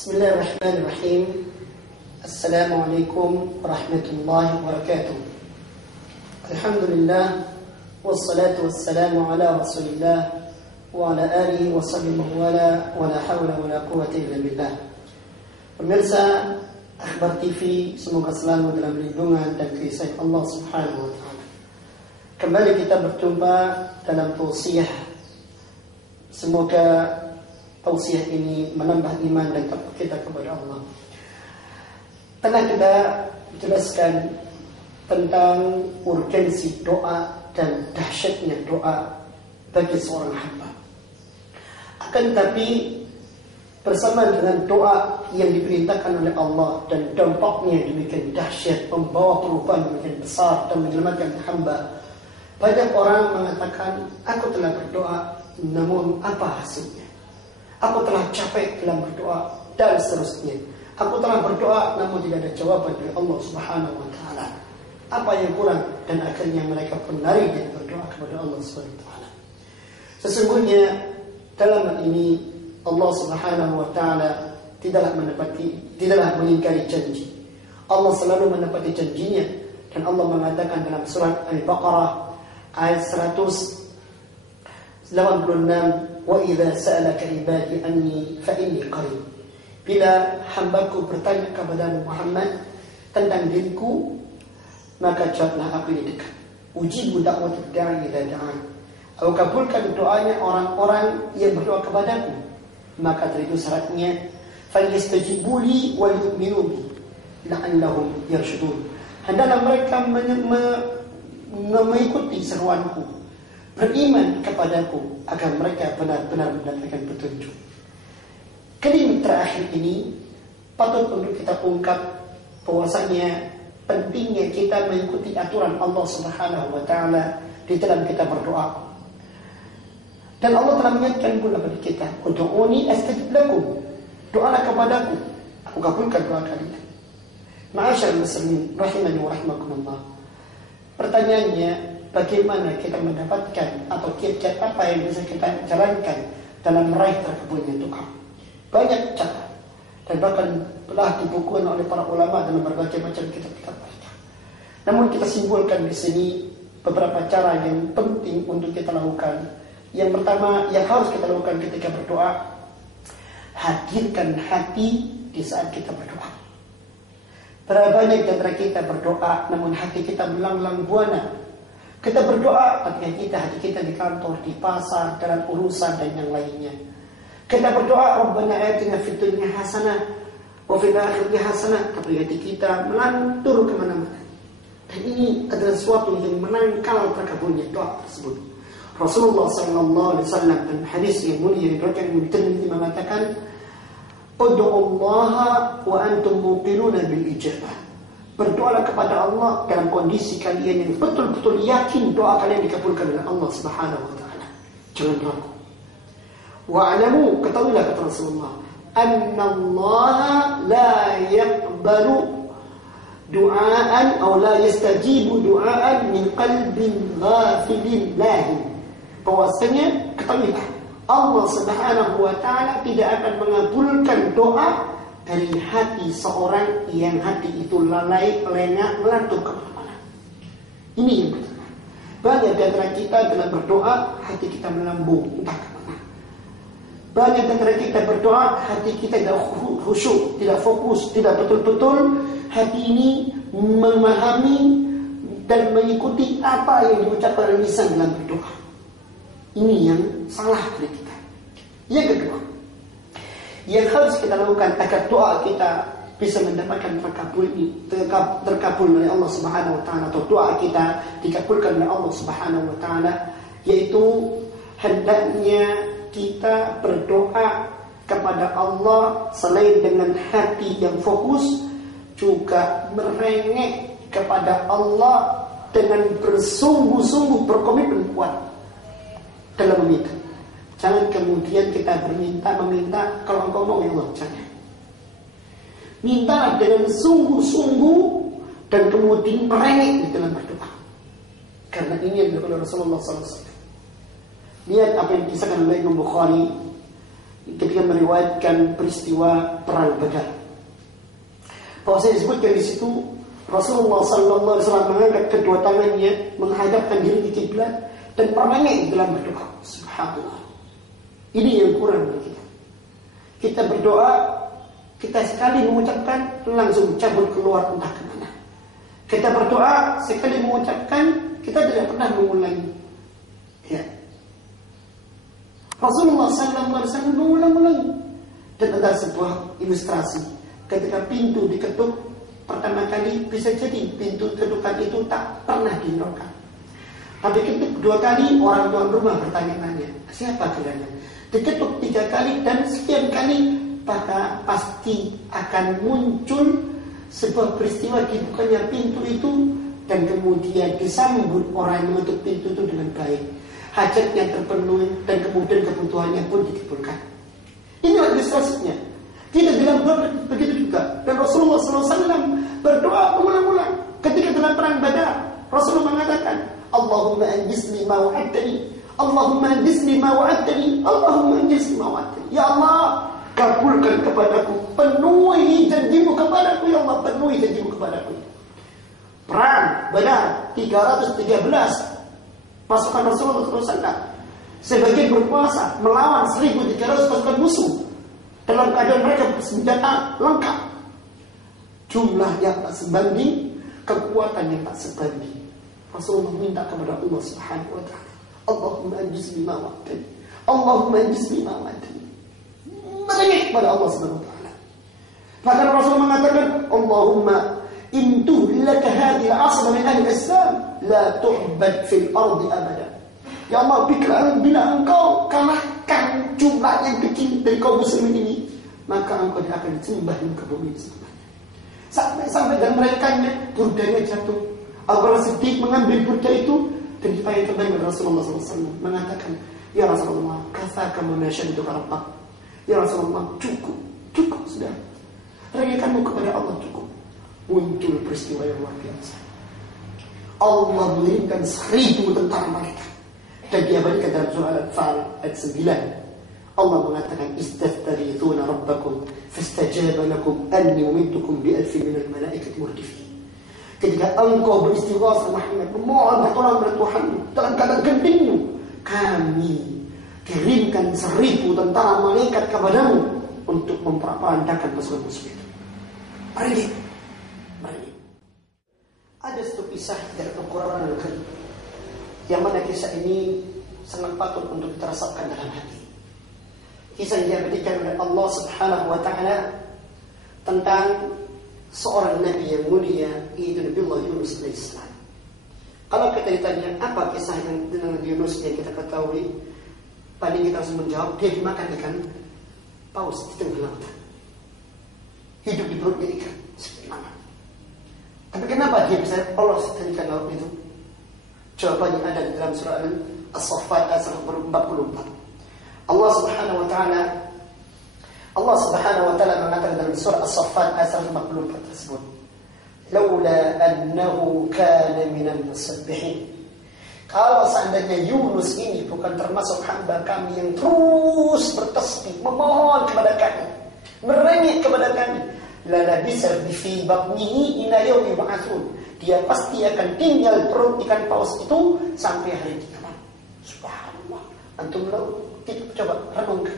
Bismillahirrahmanirrahim. Assalamualaikum warahmatullahi wabarakatuh. Alhamdulillah, wassalatu wassalamu ala rasulillah wa ala alihi wa sahbihi wa la hawla wa la quwwata illa billah. Pemirsa Akhbar TV, semoga selalu dalam lindungan dan kasih Allah Subhanahu wa taala. Kembali kita berjumpa dalam tausiah. Semoga tausiah ini menambah iman dan takwa kita kepada Allah. Telah kita jelaskan tentang urgensi doa dan dahsyatnya doa bagi seorang hamba. Akan tetapi bersama dengan doa yang diperintahkan oleh Allah dan dampaknya demikian dahsyat, membawa perubahan demikian besar dan menyelamatkan hamba, banyak orang mengatakan, aku telah berdoa, namun apa hasilnya? Aku telah capek dalam berdoa dan seterusnya. Aku telah berdoa namun tidak ada jawaban dari Allah Subhanahu wa taala. Apa yang kurang? Dan akhirnya mereka pun lari dan berdoa kepada Allah Subhanahu wa taala. Sesungguhnya dalam hal ini Allah Subhanahu wa taala tidaklah mengingkari janji. Allah selalu menepati janjinya, dan Allah mengatakan dalam surat Al-Baqarah ayat 186, wa idza sa'alaka ibadi anni fa inni qarib. Bila hambaku bertanya kepada Muhammad tentang diriku, maka jawablah, aku ini dekat. Ujibu da'watad da'i idza da'an. Aku kabulkan doanya orang-orang yang berdoa kepadaku. Maka dari itu syaratnya falyastajibu li wal yu'minu bi la'allahum yarshudun. Hendaklah mereka mengikuti seruanku, beriman kepadaku, agar mereka benar-benar mendapatkan petunjuk. Kalimat terakhir ini patut untuk kita ungkap bahwasanya pentingnya kita mengikuti aturan Allah Subhanahu wa taala di dalam kita berdoa. Dan Allah telah mengingatkan pula kepada kita, ud'uuni astajib lakum. Doalah kepadaku, aku kabulkan doa kalian. Ma'asyarul muslimin rahimani wa rahimakumullah. Pertanyaannya, bagaimana kita mendapatkan atau kiat-kiat apa yang bisa kita jalankan dalam meraih terkabulnya doa? Banyak cara, dan bahkan telah dibukukan oleh para ulama dalam berbagai macam kitab-kitab mereka. Namun kita simpulkan di sini beberapa cara yang penting untuk kita lakukan. Yang pertama yang harus kita lakukan ketika berdoa, hadirkan hati di saat kita berdoa. Berapa banyak di antara kita berdoa namun hati kita melanglang buana. Kita berdoa ketika hati kita di kantor, di pasar, dalam urusan dan yang lainnya. Kita berdoa, Rabbana atina fid dunya hasanah wa fil akhirati hasanah, tapi hati kita melantur kemana-mana. Dan ini adalah sesuatu yang menangkal terkabulnya doa tersebut. Rasulullah SAW dan hadis yang mulia diriwayatkan Imam Tirmidzi mengatakan, ud'ullaha wa antum muqinuna bil ijabah. Berdoalah kepada Allah dalam kondisi kalian yang betul-betul yakin doa kalian dikabulkan oleh Allah Subhanahu wa taala. Jangan ragu. Wa'lamu, ketahuilah kata Rasulullah, annallaha la yaqbalu du'aan atau la yastajibu du'aan min qalbin ghafilin lahin. Bahwasanya ketahuilah, Allah Subhanahu wa taala tidak akan mengabulkan doa dari hati seorang yang hati itu lalai, lengah, melantur kemana-mana. Ini yang pertama. Banyak di antara kita dalam berdoa hati kita melambung entah kemana. Banyak di antara kita berdoa hati kita tidak khusyuk, tidak fokus, tidak betul-betul hati ini memahami dan mengikuti apa yang diucapkan oleh lisan dalam berdoa. Ini yang salah dari kita. Yang kedua, yang harus kita lakukan agar doa kita bisa mendapatkan terkabul oleh Allah Subhanahu wa taala, atau doa kita dikabulkan oleh Allah Subhanahu wa taala, yaitu hendaknya kita berdoa kepada Allah selain dengan hati yang fokus, juga merengek kepada Allah dengan bersungguh-sungguh, berkomitmen kuat dalam meminta. Jangan kemudian kita meminta kalau engkau mau ya Allah, jangan. Minta dengan sungguh-sungguh dan kemudian merengek di dalam berdoa. Karena ini yang dilakukan Rasulullah SAW. Lihat apa yang disahkan oleh Imam Bukhari ketika meriwayatkan peristiwa perang Badar. Bahwa saya disebutkan di situ Rasulullah SAW mengangkat kedua tangannya menghadapkan diri ke kiblat dan perangnya dalam berdoa. Subhanallah. Ini yang kurang bagi kita. Kita berdoa, kita sekali mengucapkan langsung cabut keluar entah kemana. Kita berdoa, sekali mengucapkan kita tidak pernah mengulangi. Ya. Rasulullah SAW mengulang-ulangi. Dan ada sebuah ilustrasi. Ketika pintu diketuk pertama kali, bisa jadi pintu ketukan itu tak pernah dihiraukan. Tapi ketuk dua kali, orang tuan rumah bertanya-tanya, siapa kiranya? Diketuk 3 kali dan sekian kali, maka pasti akan muncul sebuah peristiwa dibukanya pintu itu dan kemudian disambut orang yang menutup pintu itu dengan baik. Hajatnya terpenuhi dan kemudian kebutuhannya pun dikabulkan. Inilah ilustrasinya. Kita dalam doa begitu juga. Dan Rasulullah SAW berdoa mengulang-ulang. Ketika dalam perang Badar, Rasulullah mengatakan, Allahumma anjisni ma wa'adtani. Allahumma anjisni ma wa'adtani. Allahumma anjisni ma wa'adtani. Ya Allah, kabulkan kepadaku, penuhi janjimu kepadaku. Ya Allah, penuhi janjimu kepadaku. Perang Badar 313 pasukan Rasulullah SAW sebagian berkuasa melawan 1.300 pasukan musuh dalam keadaan mereka bersenjata lengkap, jumlah yang tak sebanding, kekuatan yang tak sebanding. Rasulullah minta kepada Allah Subhanahu wa ta'ala, Allahumma anjisni ma wa'adtani, Allahumma anjisni ma wa'adtani. Merengek kepada Allah Subhanahu wa ta'ala. Bahkan Rasulullah mengatakan, Allahumma intu laka hadhihi al-asla min ahli al-Islam la tu'bad fil ardi abada. Ya Allah, bila engkau kalahkan jumlah yang kecil dari kaum muslimin ini, maka engkau tidak akan disembah di muka bumi selamanya. Sampai dan merekanya burdanya jatuh. Abu Bakar Siddiq mengambil burda itu dan dipakai kembali kepada Rasulullah SAW, mengatakan, Ya Rasulullah, kata kamu nasyadu rabbak. Ya Rasulullah, cukup sudah. Rengekanmu kepada Allah cukup. Muncul peristiwa yang luar biasa. Allah mengirimkan 1.000 tentara mereka. Dan diabadikan dalam surah Al-Anfal ayat 9. Allah mengatakan, Istaghfiruna rabbakum fastajaba lakum anni umittukum bi alfin minal malaikati murdifin. Ketika engkau beristighfar Muhammad, memohon pertolongan kepada Tuhanmu dalam keadaan gentingmu, kami kirimkan 1.000 tentara malaikat kepadamu untuk memperandakan pasukan musuh itu. Mari. Ada satu kisah dari Al-Quran Al-Karim yang mana kisah ini sangat patut untuk diterasapkan dalam hati. Kisah yang diberikan oleh Allah Subhanahu wa ta'ala tentang seorang Nabi yang mulia, yaitu Nabi Allah Yunus alaihissalam. Kalau kita ditanya apa kisah yang dengan Nabi Yunus yang kita ketahui, paling kita harus menjawab, dia dimakan ikan paus di tengah lautan, hidup di perutnya ikan semalam. Tapi kenapa dia bisa lolos dari ikan laut itu? Jawabannya ada di dalam surah As-Saffat ayat 44. Allah Subhanahu wa ta'ala mengatakan dalam surah As-Saffat ayat 44 tersebut, laula annahu kana minal musabbihin. Kalau seandainya Yunus ini bukan termasuk hamba kami yang terus bertasbih, memohon kepada kami, merengek kepada kami, la labisa fi batnihi ila yaumi yub'atsun. Dia pasti akan tinggal perut ikan paus itu sampai hari kiamat. Subhanallah. Antum kita coba renungkan.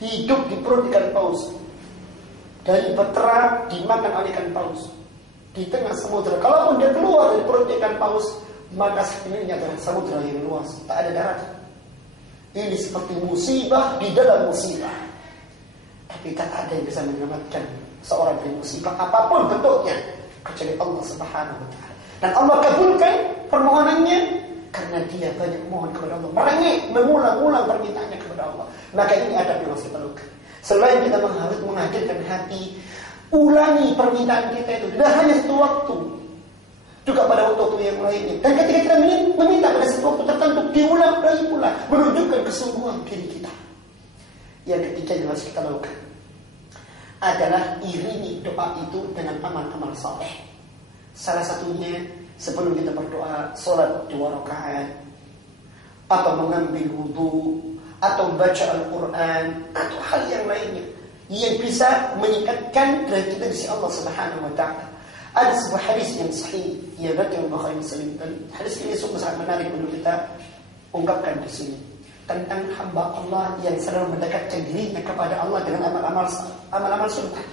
Hidup di perut ikan paus, dari betera dimakan oleh ikan paus di tengah samudra. Kalaupun dia keluar dari perut ikan paus, maka sebenarnya adalah samudra yang luas, tak ada darat. Ini seperti musibah di dalam musibah. Tapi tak ada yang bisa menyelamatkan seorang dari musibah apapun bentuknya kecuali Allah Subhanahu wa ta'ala. Dan Allah kabulkan permohonannya karena dia banyak mohon kepada Allah, merengek, mengulang-ulang permintaannya kepada Allah. Maka ini adab yang harus kita lakukan. Selain kita harus menghadirkan hati, ulangi permintaan kita itu tidak hanya satu waktu, juga pada waktu-waktu yang lainnya. Dan ketika kita meminta pada satu waktu tertentu, diulang lagi pula, menunjukkan kesungguhan diri kita. Yang ketiga yang harus kita lakukan adalah iringi doa itu dengan amal-amal saleh. Salah satunya sebelum kita berdoa, sholat 2 rakaat, atau mengambil wudu, atau baca Al-Quran atau hal yang lainnya yang bisa meningkatkan derajat kita di sisi Allah Subhanahu wa taala. Ada sebuah hadis yang sahih yang riwayat Bukhari Muslim, dan hadis ini sungguh sangat menarik untuk kita ungkapkan di sini tentang hamba Allah yang selalu mendekatkan dirinya kepada Allah dengan amal-amal sunnah,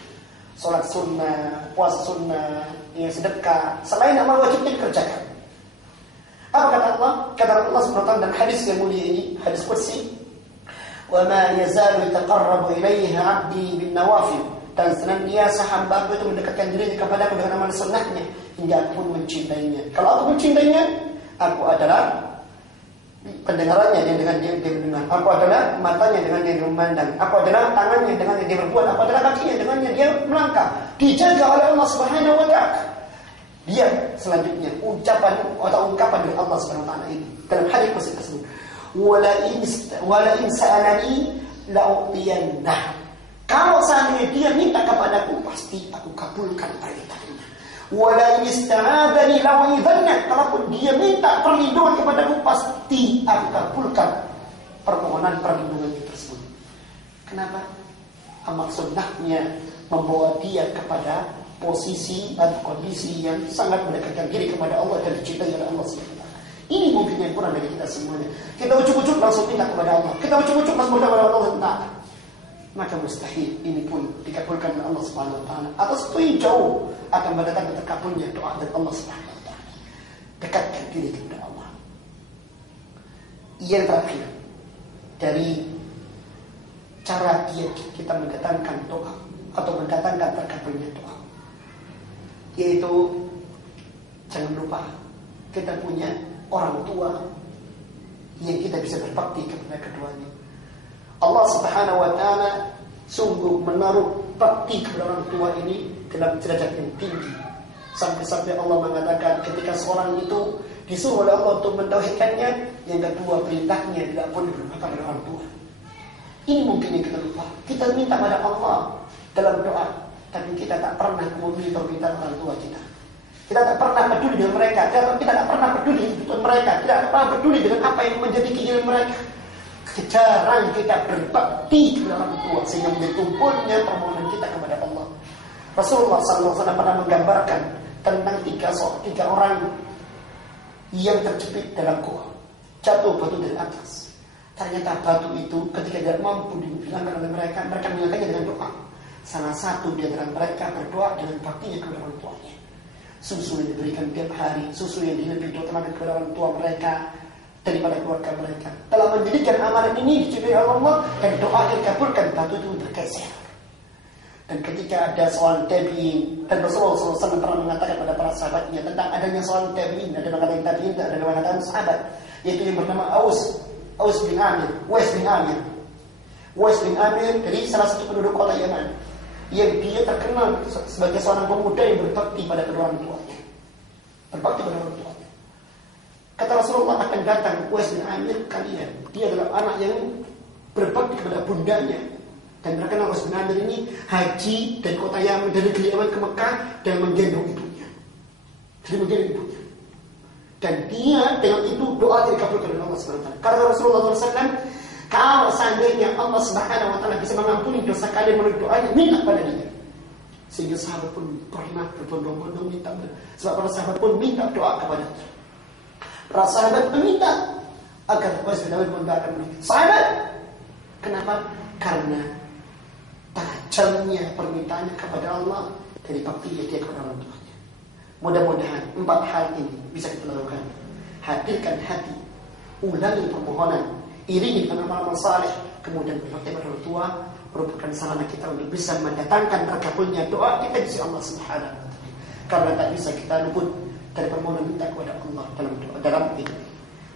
salat sunnah, puasa sunnah, sedekah, selain amal wajib yang dikerjakan. Apa kata Allah? Kata Allah Subhanahu wa taala dalam hadis yang mulia ini, hadis qudsi, "Wa ma yazalu yataqarrabu ilayya 'abdi bin nawafil." Dan senantiasa hamba itu mendekatkan dirinya kepadaku dengan amal sunnahnya hingga aku pun mencintainya. Kalau aku mencintainya, aku adalah pendengarannya dengan dia mendengar. Aku adalah matanya dengan dia memandang. Aku adalah tangannya dengan dia berbuat. Aku adalah kakinya dengan dia melangkah. Dijaga oleh Allah Subhanahu wa taala. Dia selanjutnya ucapan atau ungkapan dari Allah Subhanahu wa taala ini dalam hadis tersebut. Wala in sa'alani la'utiyannah. Kalau seandainya dia minta kepadaku, pasti aku kabulkan permintaannya. Wala in ista'adani la'uidhanna. Kalaupun dia minta perlindungan kepadaku, pasti aku kabulkan permohonan perlindungan tersebut. Kenapa? Amal sunnahnya membawa dia kepada posisi atau kondisi yang sangat mendekatkan diri kepada Allah dan dicintai oleh Allah SWT. Ini mungkin yang kurang dari kita semuanya. Kita ujuk-ujuk langsung minta kepada Allah. Kita ujuk-ujuk langsung minta kepada Allah SWT. Maka mustahil ini pun dikabulkan oleh Allah Subhanahu wa taala. Atau sesuatu yang jauh akan mendatangkan terkabulnya doa dari Allah Subhanahu wa taala. Dekatkan diri kepada Allah. Yang terakhir dari cara kita mendatangkan doa atau mendatangkan terkabulnya doa, yaitu jangan lupa kita punya orang tua yang kita bisa berbakti kepada keduanya. Allah Subhanahu wa taala sungguh menaruh bakti kepada orang tua ini dalam derajat yang tinggi. Sampai-sampai Allah mengatakan ketika seorang itu disuruh oleh Allah untuk mentauhidkannya, yang kedua perintahnya tidak boleh berduka pada orang tua. Ini mungkin yang kita lupa. Kita minta pada Allah dalam doa, tapi kita tak pernah meminta orang tua kita. Kita tak pernah peduli dengan mereka. Kita tak pernah peduli dengan mereka. Tidak pernah peduli dengan apa yang menjadi keinginan mereka. Jarang kita berbakti kepada orang tua sehingga menjadi permohonan kita kepada Allah. Rasulullah SAW pernah menggambarkan tentang tiga orang yang terjepit dalam gua, jatuh batu dari atas. Ternyata batu itu ketika tidak mampu dihilangkan oleh mereka menghilangkannya dengan doa. Salah satu di antara mereka berdoa dengan baktinya kepada orang tuanya. Susu yang diberikan tiap hari, susu yang diberikan kepada orang tua mereka daripada keluarga mereka, telah menjadikan amalan ini dicintai Allah dan doa yang dikabulkan, batu itu bergeser. Dan ketika ada seorang tabi'in, dan Rasulullah SAW pernah mengatakan pada para sahabatnya tentang adanya seorang tabi'in, ada mengatakan tabi'in, ada mengatakan sahabat, yaitu yang bernama Aus bin Amir. Uwais bin Amir dari salah satu penduduk kota Yaman, yang dia terkenal sebagai seorang pemuda yang berbakti pada kedua orang tuanya. Berbakti pada orang tuanya. Kata Rasulullah, akan datang Uwais bin Amir kalian. Dia adalah anak yang berbakti kepada bundanya. Dan terkenal Uwais bin Amir ini haji dari kota Yaman, dari negeri Yaman ke Mekah dan menggendong ibunya. Dan dia dengan itu doa dikabulkan oleh Allah SWT. Karena Rasulullah SAW, kalau seandainya Allah SWT bisa mengampuni dosa kalian melalui doanya, minta pada dia. Sehingga sahabat pun pernah berbondong-bondong minta. Sebab para sahabat pun minta doa kepada dia. Para sahabat meminta agar Uwais bin Amir mendoakan mereka. Sahabat, kenapa? Karena tajamnya permintaannya kepada Allah dari baktinya dia kepada orang tuanya. Mudah-mudahan 4 hal ini bisa kita lakukan. Hadirkan hati, ulangi permohonan, iringi dengan amal-amal saleh, kemudian berbakti pada orang tua, merupakan sarana kita untuk bisa mendatangkan terkabulnya doa kita di sisi Allah Subhanahu wa taala. Karena tak bisa kita luput dari permohonan minta kepada Allah dalam hidup.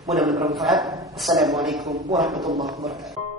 Mudah-mudahan bermanfaat. Assalamualaikum warahmatullahi wabarakatuh.